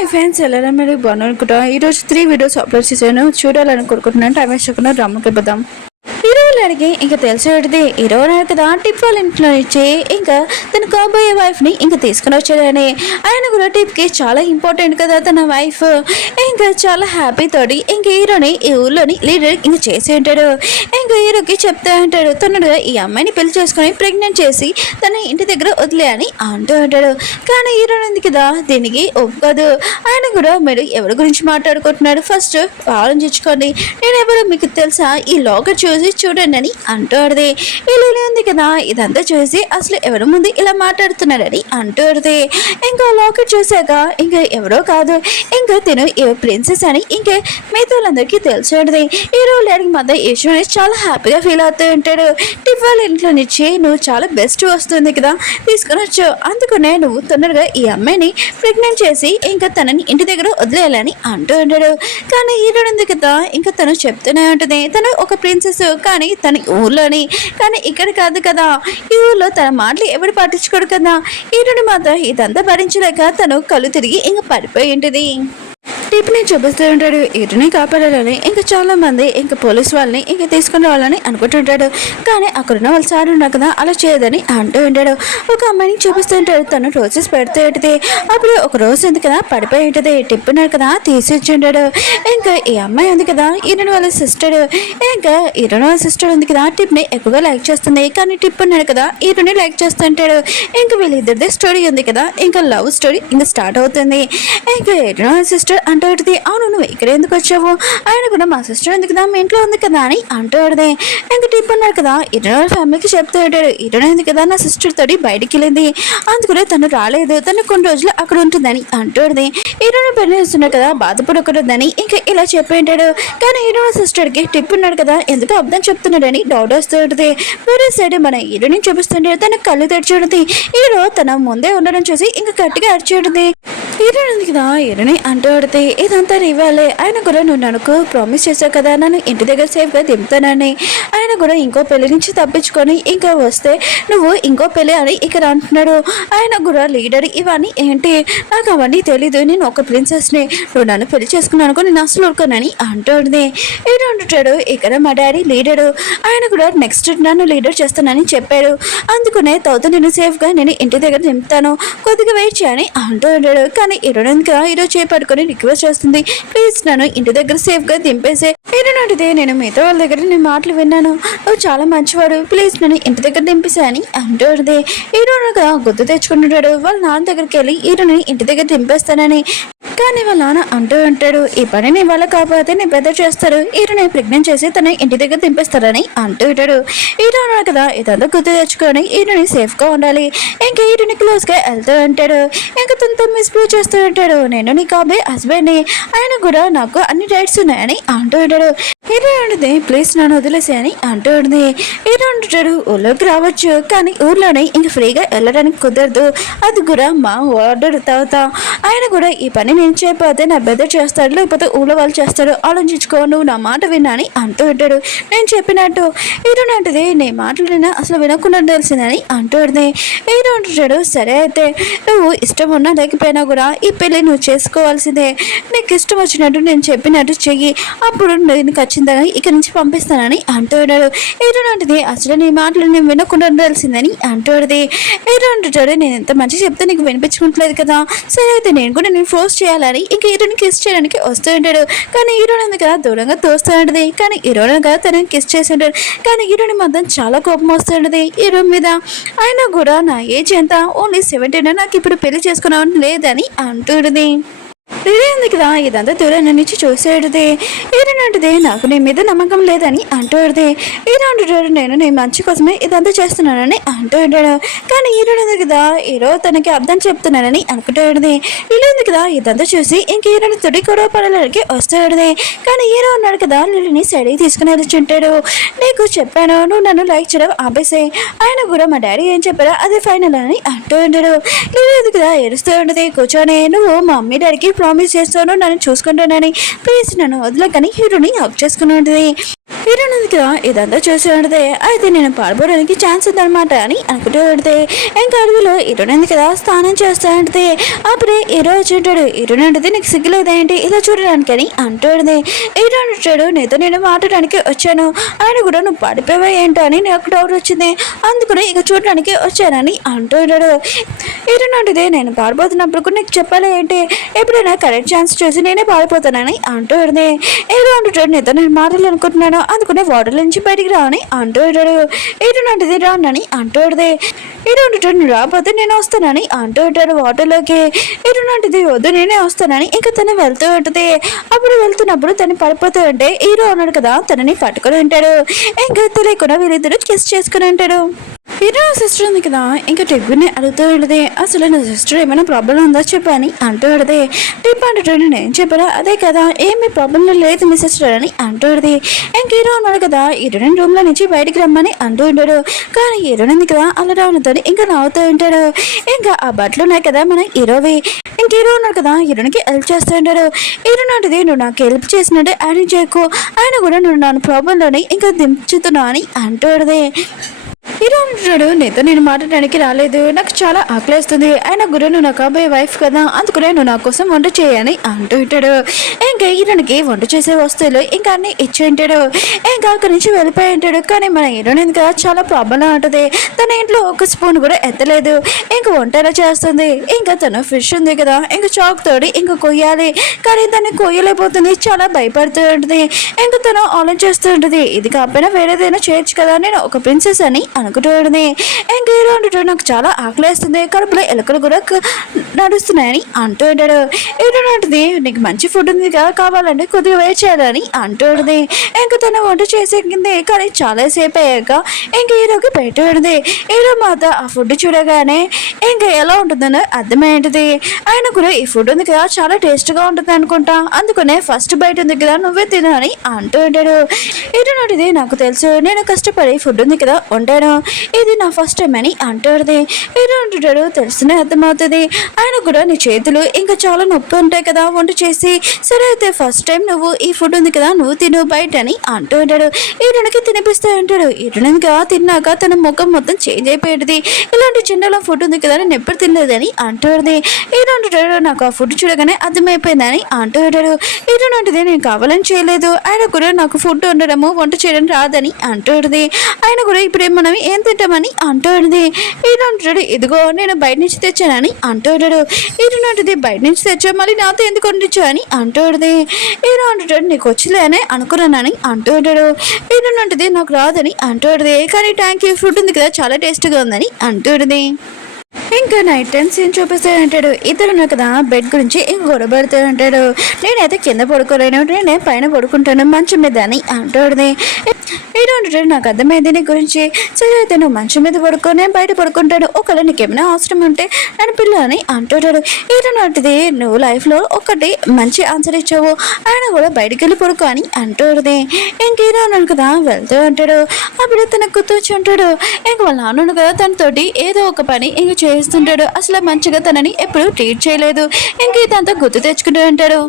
Hi friends, ఎలా మీరు బాగున్నారనుకుంటా. ఈరోజు 3 వీడియోస్ అప్లోడ్ చేశాను. చూడాలని కోరుకుంటున్నాను. టైం వేస్ట్ చేయకుండా డ్రామాకి పోదాం. హీరోలకి ఇంకా తెలిసేది హీరో కదా టిప్ వాళ్ళ ఇంట్లో ఇచ్చి ఇంకా తన కాబోయే వైఫ్ని ఇంకా తీసుకుని వచ్చాడని. ఆయన కూడా టిప్కి చాలా ఇంపార్టెంట్ కదా తన వైఫ్. ఇంకా చాలా హ్యాపీ తోటి ఇంకా హీరోని ఈ ఊళ్ళోని లీడర్ ఇంకా చేసి ఉంటాడు. ఇంకా హీరోకి చెప్తా ఉంటాడు తొందరగా ఈ అమ్మాయిని పెళ్లి చేసుకొని ప్రెగ్నెంట్ చేసి తన ఇంటి దగ్గర వదిలే అని అంటూ ఉంటాడు. కానీ హీరో ఉంది కదా దీనికి ఒప్పుకోదు. ఆయన కూడా మీరు ఎవరి గురించి మాట్లాడుకుంటున్నాడు, ఫస్ట్ ఆలోచించుకోండి, నేను ఎవరో మీకు తెలుసా, ఈ లాకర్ చూసి చూడండి అని అంటూడది. ఇలా ఉంది కదా ఇదంతా చూసి అసలు ఎవరి ముందు ఇలా మాట్లాడుతున్నాడని అంటూడది. ఇంకా లాకెట్ చూసాక ఇంకా ఎవరో కాదు ఇంకా తిను ప్రిన్సెస్ అని ఇంకా మిగతా వాళ్ళందరికీ తెలిసేది. ఈ రోజు మధ్య యశ్వని చాలా హ్యాపీగా ఫీల్ అవుతూ ఉంటాడు. టిఫాల ఇంట్లో నుంచి నువ్వు చాలా బెస్ట్ వస్తుంది కదా తీసుకుని వచ్చు, అందుకనే నువ్వు తొందరగా ఈ అమ్మాయిని ప్రెగ్నెంట్ చేసి ఇంకా తనని ఇంటి దగ్గర వదిలేయాలని అంటూ ఉంటాడు. కానీ హీరో ఉంది కదా ఇంకా తను చెప్తూనే ఉంటుంది తను ఒక ప్రిన్సెస్, కానీ తన ఊర్లోని, కానీ ఇక్కడ కాదు కదా, ఈ ఊర్లో తన మాటలు ఎవరు పట్టించుకోడు కదా. హీరోని మాత్రం ఇదంతా భరించలేక తను కళ్ళు తిరిగి ఇంకా పడిపోయి ఉంటుంది. టిప్ని చూపిస్తూ ఉంటాడు. ఇటుని కాపాడాలని ఇంకా చాలా మంది ఇంకా పోలీస్ వాళ్ళని ఇంకా తీసుకుని రావాలని అనుకుంటుంటాడు. కానీ అక్కడున్న వాళ్ళు సార్ ఉన్నారు కదా అలా చేయదని అంటూ ఉంటాడు. ఒక అమ్మాయిని చూపిస్తూ ఉంటాడు. తను రోజెస్ పెడుతూ ఉంటుంది. అప్పుడు ఒక రోజు ఉంది కదా పడిపోయి ఉంటుంది. టిప్ ఉన్నాడు కదా తీసి ఇచ్చి ఉంటాడు. ఇంకా ఈ అమ్మాయి ఉంది కదా ఈరోని వాళ్ళ సిస్టర్, ఇంకా ఈరోని వాళ్ళ సిస్టర్ ఉంది కదా టిప్ని ఎక్కువగా లైక్ చేస్తుంది. కానీ టిప్ ఉన్నాడు కదా ఈరోని లైక్ చేస్తుంటాడు. ఇంకా వీళ్ళిద్దరిది స్టోరీ ఉంది కదా ఇంకా లవ్ స్టోరీ ఇంకా స్టార్ట్ అవుతుంది. ఇంకా ఈరోని వాళ్ళ సిస్టర్ అంటూది, అవును నువ్వు ఇక్కడ ఎందుకు వచ్చావు, ఆయన కూడా మా సిస్టర్ ఉంది కదా మీ ఇంట్లో ఉంది కదా అని అంటూడదే. ఇంకా టిప్ అన్నాడు కదా ఇరవై ఫ్యామిలీకి చెప్తూ ఉంటాడు. ఇరవై ఉంది కదా నా సిస్టర్ తోటి బయటికి వెళ్ళింది, అందుకనే తను రాలేదు, తను కొన్ని రోజులు అక్కడ ఉంటుందని అంటూడది. ఇరవై పెళ్లి చేస్తున్నాడు కదా బాధపడకూడదని ఇంకా ఇలా చెప్పి ఉంటాడు. కానీ ఇరవై సిస్టర్కి టిప్ ఉన్నాడు కదా ఎందుకు అర్థం చెప్తున్నాడని డౌట్ వస్తూ ఉంటుంది. వేరే సైడ్ మన హీరోని చూపిస్తుంటే తన కళ్ళు తెరిచి ఉంటుంది. హీరో తన ముందే ఉండడం చూసి ఇంకా గట్టిగా అరిచి ఉంటుంది. హీరో ఉంది కదా హీరోని అంటూ పడితే ఇదంతా ఇవ్వాలి, ఆయన కూడా నువ్వు నాకు ప్రామిస్ చేశావు కదా నన్ను ఇంటి దగ్గర సేఫ్గా దింపుతానని. ఆయన కూడా ఇంకో పెళ్లి నుంచి తప్పించుకొని ఇంకా వస్తే నువ్వు ఇంకో పెళ్లి అని ఇక్కడ అంటున్నాడు. ఆయన కూడా లీడర్ ఇవన్నీ ఏంటి నాకు అవన్నీ తెలీదు, నేను ఒక ప్రిన్సెస్ని, నువ్వు నన్ను పెళ్లి చేసుకున్నాను అనుకో నేను అసలు ఊరుకోనని అంటుంది. ఏడు అంటుంటాడు ఇక్కడ మా డాడీ లీడరు, ఆయన కూడా నెక్స్ట్ నన్ను లీడర్ చేస్తానని చెప్పాడు, అందుకనే తర్వాత నేను సేఫ్గా నేను ఇంటి దగ్గర దింపుతాను, కొద్దిగా వెయిట్ చేయని అంటూ ఉంటాడు. కానీ ఈరోజు చేపట్టుకొని రిక్వెస్ట్ చేస్తుంది, ప్లీజ్ నన్ను ఇంటి దగ్గర సేఫ్గా దింపేసే. ఏనంటే నేను మిగతా వాళ్ళ దగ్గర నేను మాటలు విన్నాను, నువ్వు చాలా మంచివాడు, ప్లీజ్ నన్ను ఇంటి దగ్గర దింపేసా అని అంటుంది. హీరోగా గుర్తు తెచ్చుకుంటుంటాడు. వాళ్ళ నాన్న దగ్గరికి వెళ్ళి హీరోని ఇంటి దగ్గర దింపేస్తానని. కానీ వాళ్ళ నాన్న అంటూ ఉంటాడు ఈ పని నీ వల్ల కాకపోతే నీ బ్రదర్ చేస్తారు, హీరోని ప్రెగ్నెంట్ చేసి తన ఇంటి దగ్గర దింపేస్తారని అంటూ ఉంటాడు. హీరో కదా ఇదంతా గుర్తు తెచ్చుకొని హీరోని సేఫ్గా ఉండాలి, ఇంకా హీరోని క్లోజ్గా వెళ్తూ ఉంటాడు. ఇంకా తనతో మిస్ప్రూవ్ చేస్తూ ఉంటాడు, నేను నీ కాబోయే హస్బెండ్ని, ఆయన కూడా నాకు అన్ని రైట్స్ ఉన్నాయని అంటూ ఉంటాడు. హీరో ఉంటుంది ప్లీజ్ నన్ను వదిలేసి అని అంటూ ఉంటుంది. హీరో అంటుంటాడు ఊళ్ళోకి రావచ్చు కానీ ఊర్లోనే ఇంక ఫ్రీగా వెళ్ళడానికి కుదరదు, అది కూడా మా ఆర్డర్ తర్వాత, ఆయన కూడా ఈ పని నేను చేయకపోతే నా బ్రదర్ చేస్తాడు లేకపోతే ఊళ్ళో వాళ్ళు చేస్తాడు, ఆలోచించుకో, నువ్వు నా మాట విన్నా అని అంటూ ఉంటాడు. నేను చెప్పినట్టు హీరో అంటది నీ మాటలు నేను అసలు వినకుండా తెలిసిందని అంటూ ఉంటుంది. హీరో అంటుంటాడు సరే అయితే నువ్వు ఇష్టం ఉన్నా లేకపోయినా కూడా ఈ పెళ్ళి నువ్వు చేసుకోవాల్సిందే, నీకు ఇష్టం వచ్చినట్టు నేను చెప్పినట్టు చెయ్యి, అప్పుడు నేను ఖచ్చితంగా ఇక్కడి నుంచి పంపిస్తానని అంటూ ఉన్నాడు. హీరో అంటది అసలు నీ మాటలు నేను వినకుండా ఉండాల్సిందని అంటూ ఉంటుంది. హీరో అంటుంటాడు నేను ఎంత మంచి చెప్తే నీకు వినిపించుకుంటలేదు కదా, సరే అయితే నేను కూడా నేను ఫోర్స్ చేయాలని ఇంకా హీరోని కిస్ చేయడానికి వస్తూ ఉంటాడు. కానీ హీరోని ఉంది కదా దూరంగా తోస్తూ ఉంటుంది. కానీ హీరోని కదా తనని కిస్ చేసి ఉంటాడు. కానీ హీరోని మాత్రం చాలా కోపం వస్తూ ఉంటుంది హీరో మీద. ఆయన కూడా నా ఏజ్ ఎంత ఓన్లీ 17, నాకు ఇప్పుడు పెళ్లి చేసుకున్నామని లేదని అంటుంది. ఉంది కదా ఇదంతా దూరం నుంచి చూసేది. ఏనంటది నాకు నీ మీద నమ్మకం లేదని అంటూ అంటాడు నేను నీ మంచి కోసమే ఇదంతా చేస్తున్నానని అంటూ ఉంటాడు. కానీ హీరోని కదా హీరో తనకి అర్థం చెప్తున్నానని అనుకుంటాడు. హీరో ఉంది కదా ఇదంతా చూసి ఇంక హీరోని తొడి గొడవ పడడానికి వస్తాడు. కానీ హీరో ఉన్నాడు కదా లిల్లీని సైడ్కి తీసుకుని వెళ్ళుంటాడు. నీకు చెప్పాను నువ్వు నన్ను లైక్ చేయడం ఆపేసే, ఆయన కూడా మా డాడీ ఏం చెప్పారో అదే ఫైనల్ అని అంటూ ఉంటాడు. లిల్లీ ఉంది కదా ఏడుస్తూ ఉంటుంది కూర్చొని, నువ్వు మా మమ్మీ డాడీకి ప్రామిస్ చేస్తాను నన్ను చూసుకుంటానని, ప్లీజ్ నన్ను వదలకని హీరోని హక్ చేసుకుని ఉంటుంది. హీరోయిన్ కదా ఇదంతా చూసి ఉంటది. అయితే నేను పారిపోవడానికి ఛాన్స్ ఉందన్నమాట అని అనుకుంటూ ఉంటది. ఇంకా అడవిలో హీరోయిన్ కదా స్నానం చేస్తూ ఉంటది. అప్పుడే హీరో వచ్చి ఉంటాడు. హీరోయిన్ అంటే నీకు సిగ్గులేదేంటి ఇలా చూడడానికి అని అంటూ ఉంటది. హీరోయిన్ వచ్చాడు, నీతో నేను మాట్లాడడానికి వచ్చాను, ఆయన కూడా నువ్వు పడిపోయావా ఏంటో అని నాకు డౌట్ వచ్చింది, అందుకని ఇక చూడడానికి వచ్చానని అంటూ ఉంటాడు. హీరోయిన్ అంటది నేను పారిపోతున్నప్పుడు కూడా నీకు చెప్పాలి ఏంటి, ఎప్పుడైనా కరెక్ట్ ఛాన్స్ చూసి నేనే పారిపోతానని అంటూ ఉంటుంది. హీరో అంటాడు నీతో నేను మాట్లాడాలనుకుంటున్నాను, అందుకనే వాటర్ నుంచి బయటికి రా అని అంటూ ఉంటాడు. హీరోయిన్ అంటది రానని అంటూ ఉంటుంది. హీరో అంటాడు నువ్వు రాకపోతే నేను వస్తానని అంటూ ఉంటాడు వాటర్లోకి. హీరోయిన్ అంటది వద్దు నేనే వస్తానని ఇంకా తను వెళ్తూ ఉంటుంది. అప్పుడు వెళ్తున్నప్పుడు తను పడిపోతూ ఉంటే హీరో అన్నాడు కదా తనని పట్టుకొని ఉంటాడు. ఇంకా తెలియకుండా వీళ్ళిద్దరు కిస్ చేసుకుని ఉంటాడు. హీరో సిస్టర్ ఉంది కదా ఇంకా టిప్ని అడుగుతూ ఉంటుంది. అసలు నా సిస్టర్ ఏమైనా ప్రాబ్లం ఉందా చెప్పని అంటూ ఉంటుంది. టిప్ అంటాడు నేను చెప్పారా అదే కదా ఏమి ప్రాబ్లం లేదు మీ సిస్టర్ అని అంటూ ఉంటుంది. ఇంక హీరో ఉన్నాడు కదా హీరోయిన్ రూమ్ లో నుంచి బయటికి రమ్మని అంటూ ఉంటాడు. కానీ హీరోయిన్ ఉంది కదా అలా రావడంతో ఇంకా నవ్వుతూ ఉంటాడు. ఇంకా ఆ బట్టలు ఉన్నాయి కదా మన హీరోవి. ఇంక హీరో ఉన్నాడు కదా హీరోయిన్కి హెల్ప్ చేస్తూ ఉంటాడు. హీరోయిన్ అంటది నువ్వు నాకు హెల్ప్ చేసినట్టే ఆయన చేయకు, ఆయన కూడా నువ్వు నా ప్రాబ్లంలోని ఇంకా దించుతున్నా అని అంటూ ఉంటుంది. హీరో అంటాడు నీతో నేను మాట్లాడడానికి రాలేదు, నాకు చాలా ఆకలిస్తుంది, ఆయన గురు నువ్వు నాకు అబ్బాయి వైఫ్ కదా అందుకునే నువ్వు నా కోసం వంట చేయని అంటూ ఉంటాడు. ఇంకా హీరోనికి వంట చేసే వస్తువులు ఇంకా అన్ని ఇచ్చి ఉంటాడు. ఇంకా అక్కడి నుంచి వెళ్ళిపోయి ఉంటాడు. కానీ మన హీరోయిన్ ఇంకా చాలా ప్రాబ్లం ఉంటుంది. తన ఇంట్లో ఒక స్పూన్ కూడా ఎత్తలేదు. ఇంకా వంట ఎలా చేస్తుంది, ఇంకా తను ఫిష్ ఉంది కదా ఇంకా చాక్ తోడి ఇంకా కొయ్యాలి, కానీ దాన్ని కొయ్యలేకపోతుంది, చాలా భయపడుతూ ఉంటుంది. ఇంకా తను ఆలోచిస్తూ ఉంటుంది ఇది కాకపోయినా వేరేదైనా చేయొచ్చు కదా, నేను ఒక ప్రిన్సెస్ అని అనుకుంటూ ఉంటుంది. ఇంకా హీరో అంటాడు నాకు చాలా ఆకలిస్తుంది, కడుపులో ఎలుకలు కూడా నడుస్తున్నాయని అంటూ ఉంటాడు. హీరో అంటుంది నీకు మంచి ఫుడ్ ఉంది కదా కావాలంటే కొద్దిగా వెయిట్ చేయాలని అంటూ ఉంటుంది. ఇంకా తను వంట చేసేకింది కానీ చాలా సేపు అయ్యాక ఇంకా హీరోకి బయట ఉంటుంది. హీరో మాత ఆ ఫుడ్ చూడగానే ఇంకా ఎలా ఉంటుందని అర్థమైంటుంది. ఆయన కూడా ఈ ఫుడ్ ఉంది కదా చాలా టేస్ట్గా ఉంటుంది అనుకుంటా, అందుకనే ఫస్ట్ బయట ఉంది కదా నువ్వే తిను అని అంటూ ఉంటాడు. హీరో అంటుంది నాకు తెలుసు నేను కష్టపడి ఫుడ్ ఉంది కదా వండాను, ఇది నా ఫస్ట్ టైం అని అంటాడు. హీరో అంటాడు తెలుసునే అర్థమవుతుంది, ఆయన కూడా నీ చేతులు ఇంకా చాలా నొప్పి ఉంటాయి కదా వంట చేసి, సరే అయితే ఫస్ట్ టైం నువ్వు ఈ ఫుడ్ ఉంది కదా నువ్వు తిను బయట అని అంటూ ఉంటాడు. హీరోనికి తినిపిస్తూ ఉంటాడు. హీరోనిగా తిన్నాక తన ముఖం మొత్తం చేంజ్ అయిపోయేది. ఇలాంటి చిన్నలో ఫుడ్ ఉంది కదా నేను ఎప్పుడు తినలేదని అంటాడు. హీరో అంటాడు నాకు ఆ ఫుడ్ చూడగానే అర్థమైపోయిందని అంటూ ఉంటాడు. హీరో అంటుంది నేను కావాలని చేయలేదు, ఆయన కూడా నాకు ఫుడ్ వండడము వంట చేయడం రాదని అంటాడు. ఆయన కూడా ఇప్పుడు మనం ఏం తింటామని అంటాడు. హీరో అంటాడు ఇదిగో నేను బయట నుంచి తెచ్చానని అంటాడు. హీరో అంటుంది బయట నుంచి తెచ్చా మళ్ళీ నాతో ఎందుకు వండించా అని అంటాడు. హీరో అంటాడు నీకు వచ్చిలేనే అనుకున్నానని అంటాడు. హీరో అంటుంది నాకు రాదని అంటాడు. కానీ థ్యాంక్ యూ ఫుడ్ ఉంది కదా చాలా టేస్ట్గా ఉందని అంటాడు. ఇంకా నైట్ టైం సీన్ చూపిస్తూ ఉంటాడు. ఇద్దరు కదా బెడ్ గురించి ఇంక గొడవ పెడుతూ ఉంటాడు. నేనైతే కింద పడుకోలేను, నేనే పైన పడుకుంటాను మంచం మీద అని అంటాడు. హీరో అంటాడు నాకు అర్థమైంది నీ గురించి, సరే అయితే నువ్వు మంచం మీద పడుకో నేను బయట పడుకుంటాను, ఒకవేళ నీకేమైనా అవసరం ఉంటే నన్ను పిల్ల అని అంటాడు. హీరో అంటది నువ్వు లైఫ్లో ఒకటి మంచి ఆన్సర్ ఇచ్చావు, ఆయన కూడా బయటికి వెళ్ళి పడుకో అని అంటాడు. ఇంక హీరో అన్నాడు కదా వెళ్తూ ఉంటాడు. అప్పుడు తనకు గుర్తొచ్చి ఉంటాడు. ఇంక వాళ్ళ నాన్న కదా తనతోటి ఏదో ఒక పని ఇంక చేస్తుంటాడు, అసలు మంచిగా తనని ఎప్పుడు ట్రీట్ చేయలేదు. ఇంక ఇదంతా గుర్తు తెచ్చుకుంటూ ఉంటాడు.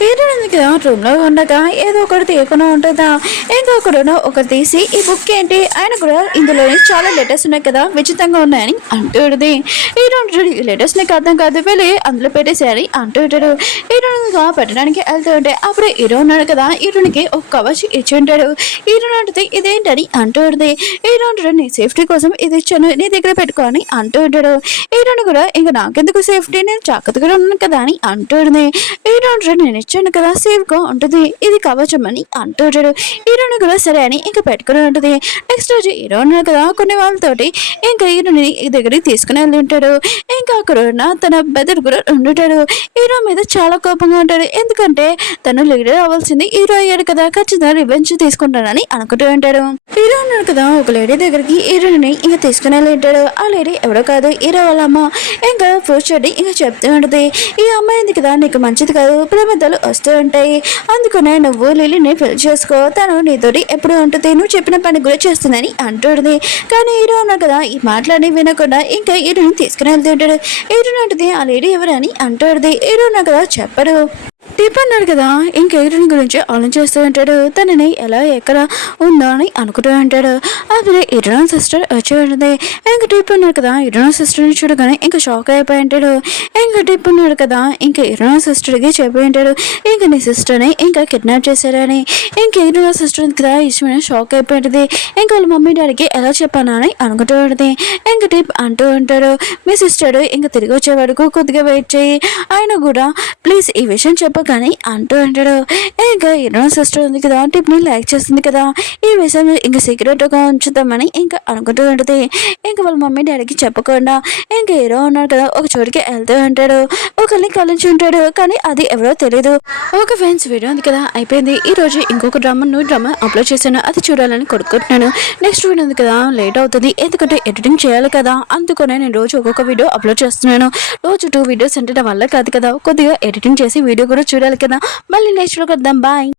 హీరోయిన్ కదా రూమ్ లో ఉండగా ఏదో ఒకటి తీయకుండా ఉంటుందా, ఇంకొకడు ఒకటి తీసి ఈ బుక్ ఏంటి ఆయన కూడా ఇందులోని చాలా లెటర్స్ ఉన్నాయి కదా విచిత్రంగా ఉన్నాయని అంటూడుది. హీరోయిన్ ఈ లెటర్స్ నీకు అర్థం కాదు వెళ్ళి అందులో పెట్టేసేయాలి అంటూ ఉంటాడు. హీరోయిన్ గా పెట్టడానికి వెళ్తూ ఉంటే అప్పుడు హీరో ఉన్నాడు కదా హీరోయిన్కి ఒక కవచ్ ఇచ్చి ఉంటాడు. హీరోయిన్ అంటే ఇదేంటని అంటూ ఉంటుంది. హీరోయిన్ నీ సేఫ్టీ కోసం ఇది ఇచ్చాను నీ దగ్గర పెట్టుకోని అంటూ ఉంటాడు. హీరోయిన్ కూడా ఇంకా నాకెందుకు సేఫ్టీ నేను జాగ్రత్తగా ఉన్నాను కదా అని అంటూ ఉంటుంది. హీరోయిన్ నేను ఇచ్చాను కదా సేఫ్ గా ఉంటుంది ఇది కవచం అని అంటూ ఉంటాడు. హీరోయిన్ కూడా సరే అని ఇంకా పెట్టుకుని ఉంటుంది. నెక్స్ట్ రోజు హీరోయిన్ కదా కొన్ని వాళ్ళతోటి ఇంకా హీరోని దగ్గరికి తీసుకుని వెళ్ళి ఉంటాడు. ఇంకా అక్కడ ఉన్న తన బెదర్ కూడా ఉండుంటాడు. హీరో మీద చాలా కోపంగా ఉంటాడు, ఎందుకంటే తను లీడర్ అవ్వాల్సింది హీరో అయ్యాడు కదా ఖచ్చితంగా రివెంజ్ తీసుకుంటానని అనుకుంటూ ఉంటాడు. హీరో ఉన్నాడు కదా ఒక లేడీ దగ్గరికి హీరోని ఇంకా తీసుకుని వెళ్ళి ఉంటాడు. ఆ లేడీ ఎవడో కాదు హీరో వాళ్ళ అమ్మ. ఇంకా ఫ్యూచర్ ఇంకా చెప్తూ ఉంటుంది ఈ అమ్మాయి కదా నీకు మంచిది కాదు ప్రమాదాలు వస్తూ ఉంటాయి, అందుకనే నువ్వు లిలీని పెళ్లి చేసుకో, తను నీతోటి ఎప్పుడు ఉంటుంది నువ్వు చెప్పిన పని కూడా చేస్తుందని అంటుంది. కానీ హీరో ఉన్నాడు కదా ఈ మాటలని వినకుండా ఇంకా హీరోని తీసుకుని వెళ్తుంటాడు. హీరో అంటుంది ఆ లేడీ ఎవరని అంటుంది. హీరో ఉన్నాడు కదా చెప్పడు. టిప్ అన్నాడు కదా, ఇంకా హీరోయిన్ గురించి ఆలోచిస్తూ ఉంటాడు. తనని ఎలా ఎక్కడ ఉందో అని అనుకుంటూ ఉంటాడు. అప్పుడే హీరోయిన్ సిస్టర్ వచ్చి ఉంటుంది. ఇంకా టిప్ అన్నాడు కదా, హీరోయిన్ సిస్టర్ని చూడగానే ఇంకా షాక్ అయిపోయి ఉంటాడు. ఇంకా టిప్ అన్నాడు కదా, ఇంకా హీరోయిన్ సిస్టర్కి చెప్పి ఉంటాడు ఇంకా నీ సిస్టర్ని ఇంకా కిడ్నాప్ చేశారని. ఇంకా హీరోయిన్ సిస్టర్ కదా ఇష్టమైన షాక్ అయిపోయి ఉంటుంది. ఇంకా వాళ్ళ మమ్మీ డాడీకి ఎలా చెప్పానా అని అనుకుంటూ ఉంటుంది. ఇంకా టిప్ అంటూ ఉంటాడు, మీ సిస్టర్ ఇంకా తిరిగి వచ్చే వరకు కొద్దిగా వెయిట్ చేయి, ఆయన కూడా ప్లీజ్ ఈ విషయం చెప్పగానే అంటూ అంటాడు. ఇంకా హీరో సిస్టర్ ఉంది కదా, టిప్ని లైక్ చేస్తుంది కదా, ఈ విషయం ఇంకా సీక్రెట్గా ఉంచుతామని ఇంకా అనుకుంటూ ఉంటుంది. ఇంకా వాళ్ళ మమ్మీ డాడీకి చెప్పకుండా ఇంకా హీరో ఉన్నాడు కదా ఒక చోటికి వెళ్తూ ఉంటాడు. ఒకరిని కలిసి ఉంటాడు కానీ అది ఎవరో తెలియదు. ఒక ఫ్రెండ్స్ వీడియో ఉంది కదా అయిపోయింది. ఈ రోజు ఇంకొక డ్రామా అప్లోడ్ చేశాను, అది చూడాలని కొడుకుంటున్నాను. నెక్స్ట్ వీడియో ఉంది కదా లేట్ అవుతుంది ఎందుకంటే ఎడిటింగ్ చేయాలి కదా, అందుకనే నేను రోజు ఒక్కొక్క వీడియో అప్లోడ్ చేస్తున్నాను. రోజు 2 వీడియోస్ అంటే నా వల్ల కాదు కదా, కొద్దిగా ఎడిటింగ్ చేసి వీడియో కూడా చూడాలి కదా. మళ్ళీ నెక్స్ట్ లో కద్దాం, బాయ్.